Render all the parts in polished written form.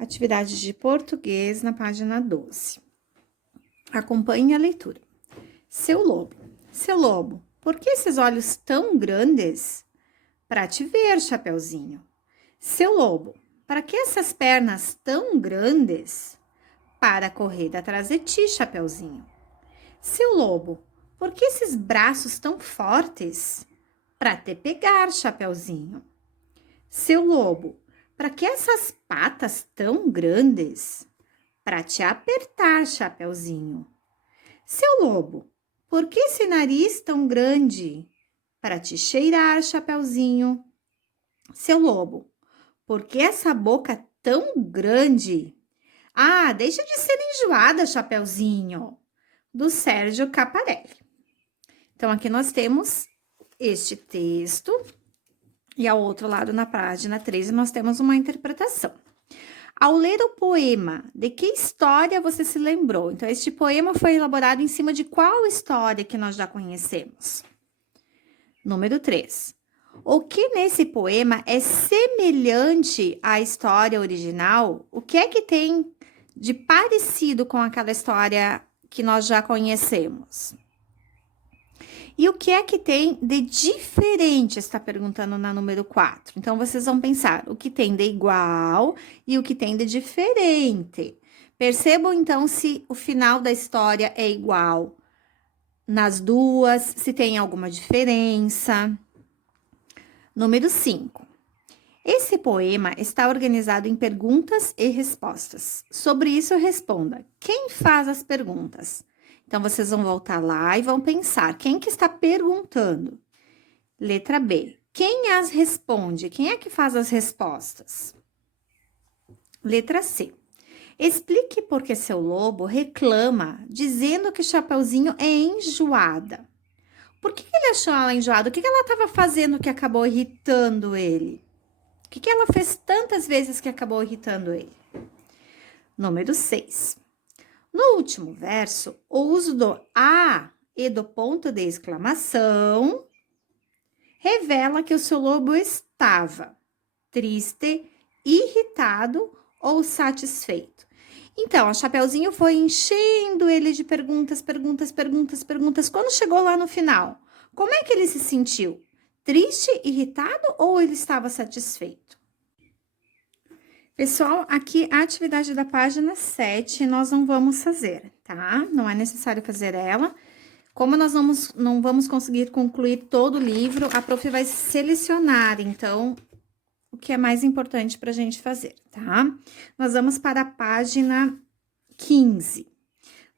Atividade de português na página 12. Acompanhe a leitura. Seu lobo, por que esses olhos tão grandes? Para te ver, Chapeuzinho. Seu lobo, para que essas pernas tão grandes? Para correr atrás de ti, Chapeuzinho. Seu lobo, por que esses braços tão fortes? Para te pegar, Chapeuzinho. Seu lobo, para que essas patas tão grandes? Para te apertar, Chapeuzinho. Seu lobo, por que esse nariz tão grande? Para te cheirar, Chapeuzinho. Seu lobo, por que essa boca tão grande? Ah, deixa de ser enjoada, Chapeuzinho. Do Sérgio Caparelli. Então, aqui nós temos este texto. E ao outro lado, na página 13, nós temos uma interpretação. Ao ler o poema, de que história você se lembrou? Então, este poema foi elaborado em cima de qual história que nós já conhecemos? Número 3. O que nesse poema é semelhante à história original? O que é que tem de parecido com aquela história que nós já conhecemos? E o que é que tem de diferente? Está perguntando na número 4. Então, vocês vão pensar o que tem de igual e o que tem de diferente. Percebam, então, se o final da história é igual nas duas, se tem alguma diferença. Número 5. Esse poema está organizado em perguntas e respostas. Sobre isso, responda. Quem faz as perguntas? Então, vocês vão voltar lá e vão pensar, quem que está perguntando? Letra B, quem as responde? Quem é que faz as respostas? Letra C, explique por que seu lobo reclama, dizendo que Chapeuzinho é enjoada. Por que ele achou ela enjoada? O que ela estava fazendo que acabou irritando ele? O que ela fez tantas vezes que acabou irritando ele? Número 6. No último verso, o uso do a e do ponto de exclamação revela que o seu lobo estava triste, irritado ou satisfeito. Então, a Chapeuzinho foi enchendo ele de perguntas. Quando chegou lá no final, como é que ele se sentiu? Triste, irritado ou ele estava satisfeito? Pessoal, aqui a atividade da página 7 nós não vamos fazer, tá? Não é necessário fazer ela. Como nós não vamos conseguir concluir todo o livro, a prof vai selecionar, então, o que é mais importante para a gente fazer, tá? Nós vamos para a página 15.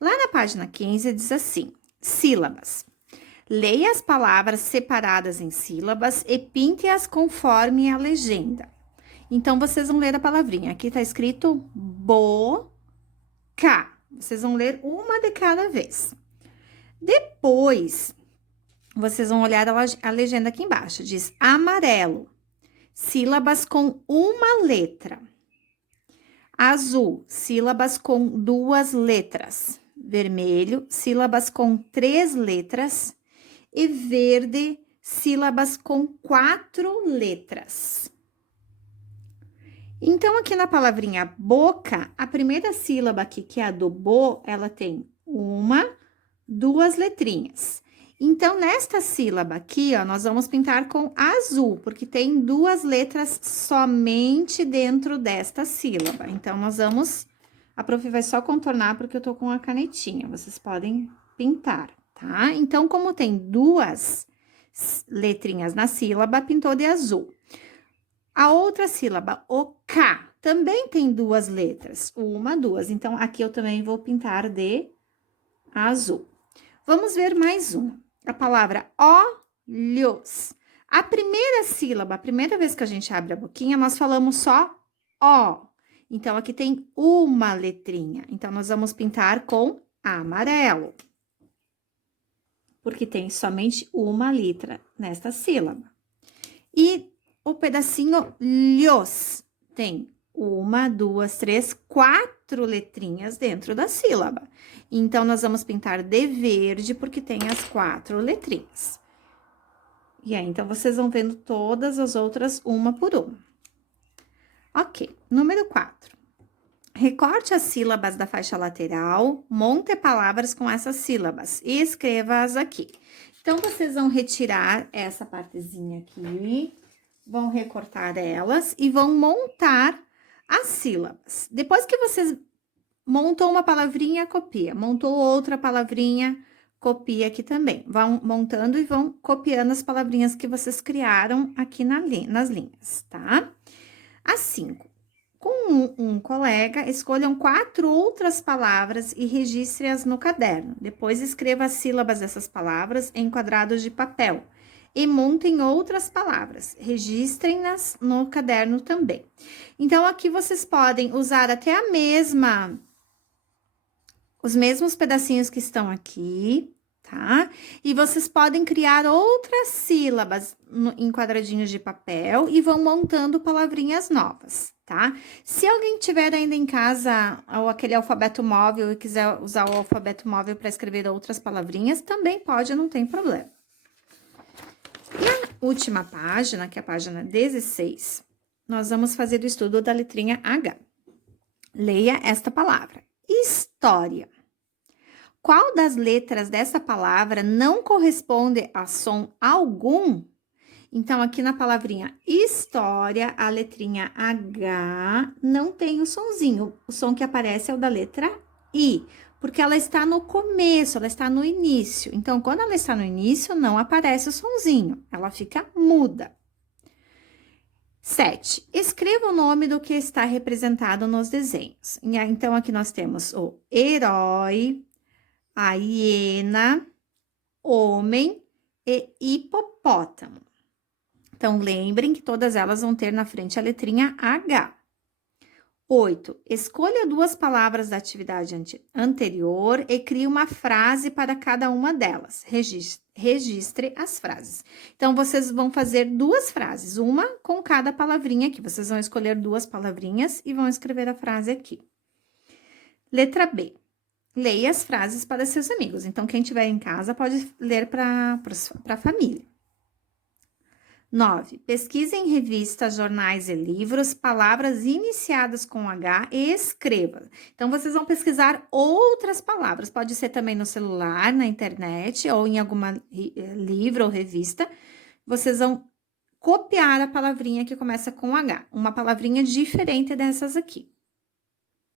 Lá na página 15 diz assim, sílabas. Leia as palavras separadas em sílabas e pinte-as conforme a legenda. Então, vocês vão ler a palavrinha. Aqui tá escrito boca. Vocês vão ler uma de cada vez. Depois, vocês vão olhar a legenda aqui embaixo. Diz amarelo. Sílabas com uma letra. Azul, sílabas com 2 letras. Vermelho, sílabas com 3 letras. E verde, sílabas com 4 letras. Então, aqui na palavrinha boca, a primeira sílaba aqui, que é a do bo, ela tem 1, 2 letrinhas. Então, nesta sílaba aqui, ó, nós vamos pintar com azul, porque tem 2 letras somente dentro desta sílaba. Então, a prof vai só contornar, porque eu tô com a canetinha, vocês podem pintar, tá? Então, como tem 2 letrinhas na sílaba, pintou de azul. A outra sílaba, o K, também tem 2 letras. 1, 2. Então, aqui eu também vou pintar de azul. Vamos ver mais uma. A palavra olhos. A primeira sílaba, a primeira vez que a gente abre a boquinha, nós falamos só ó. Então, aqui tem uma letrinha. Então, nós vamos pintar com amarelo. Porque tem somente uma letra nesta sílaba. E o pedacinho lhos tem 1, 2, 3, 4 letrinhas dentro da sílaba. Então, nós vamos pintar de verde, porque tem as 4 letrinhas. E aí, então, vocês vão vendo todas as outras uma por uma. Ok, número 4. Recorte as sílabas da faixa lateral, monte palavras com essas sílabas e escreva-as aqui. Então, vocês vão retirar essa partezinha aqui, vão recortar elas e vão montar as sílabas. Depois que vocês montou uma palavrinha, copia. Montou outra palavrinha, copia aqui também. Vão montando e vão copiando as palavrinhas que vocês criaram aqui nas linhas, tá? Assim, com um colega, escolham 4 outras palavras e registre-as no caderno. Depois, escreva as sílabas dessas palavras em quadrados de papel e montem outras palavras. Registrem-nas no caderno também. Então, aqui vocês podem usar até os mesmos pedacinhos que estão aqui, tá? E vocês podem criar outras sílabas em quadradinhos de papel e vão montando palavrinhas novas, tá? Se alguém tiver ainda em casa aquele alfabeto móvel e quiser usar o alfabeto móvel para escrever outras palavrinhas, também pode, não tem problema. Na última página, que é a página 16, nós vamos fazer o estudo da letrinha H. Leia esta palavra. História. Qual das letras dessa palavra não corresponde a som algum? Então, aqui na palavrinha história, a letrinha H não tem o sonzinho. O som que aparece é o da letra I, porque ela está no começo, ela está no início. Então, quando ela está no início, não aparece o sonzinho, ela fica muda. 7. Escreva o nome do que está representado nos desenhos. Então, aqui nós temos o herói, a hiena, homem e hipopótamo. Então, lembrem que todas elas vão ter na frente a letrinha H. 8. Escolha 2 palavras da atividade anterior e crie uma frase para cada uma delas. Registre as frases. Então, vocês vão fazer 2 frases, uma com cada palavrinha aqui. Vocês vão escolher 2 palavrinhas e vão escrever a frase aqui. Letra B. Leia as frases para seus amigos. Então, quem estiver em casa pode ler para a família. 9. Pesquise em revistas, jornais e livros palavras iniciadas com H e escreva. Então, vocês vão pesquisar outras palavras. Pode ser também no celular, na internet ou em alguma livro ou revista. Vocês vão copiar a palavrinha que começa com H. Uma palavrinha diferente dessas aqui,